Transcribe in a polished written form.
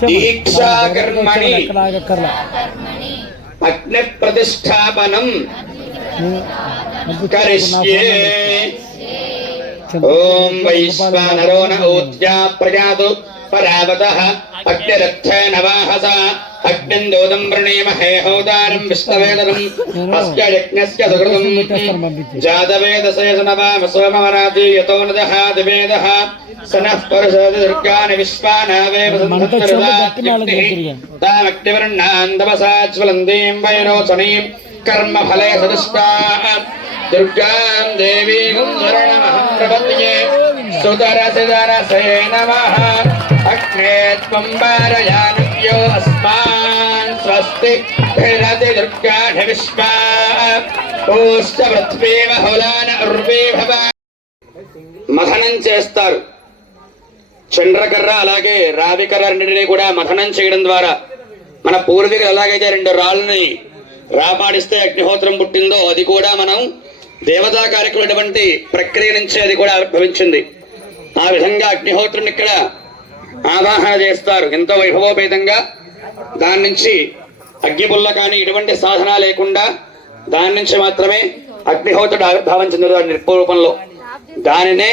दीक्षाकर्मणि अग्निप्रतिष्ठापनं करिष्ये। ओम वैश्वानरो न ऊर्जा प्रजातु परावतः अग्निरथेन वाहसा अग्निन्दोदं वृणीमहे होदारं विष्णवेदनम् अस्य यज्ञस्य सुकृतं जातवेदसे नवाम सोमवराति यतो न दहाति वेदः सनः परुषति दुर्गानि विश्वानावेव सन्धत्तरुदात्युक्तिः तामग्निवर्णान्दवसाज्वलन्तीं वैरोचनीं कर्मफले सदुष्टाः दुर्गां देवीं शरणमहं प्रपद्ये सुतरसितरसे नमः। अग्ने त्वं वारयानव्यो अस्मान् स्वस्ति भिरति दुर्गाणि विश्वा पूश्च पृथ्वी बहुलान उर्वी भव। మథనం చేస్తారు. చంద్రకర్ర అలాగే రావికర్ర రెండింటినీ కూడా మథనం చేయడం ద్వారా మన పూర్వీకులు ఎలాగైతే రెండు రాళ్ళని రాపాడిస్తే అగ్నిహోత్రం పుట్టిందో అది కూడా మనం దేవతా కార్యక్రమటువంటి ప్రక్రియ నుంచి అది కూడా ఆవిర్భవించింది. ఆ విధంగా అగ్నిహోత్రం ఇక్కడ ఆవాహన చేస్తారు ఎంతో వైభవోపేతంగా. దాని నుంచి అగ్గిపుల్ల కానీ ఇటువంటి సాధన లేకుండా దాని నుంచి మాత్రమే అగ్నిహోత్రుడు ఆవిర్భావం చెందారు నిర్పూరూపంలో. దానినే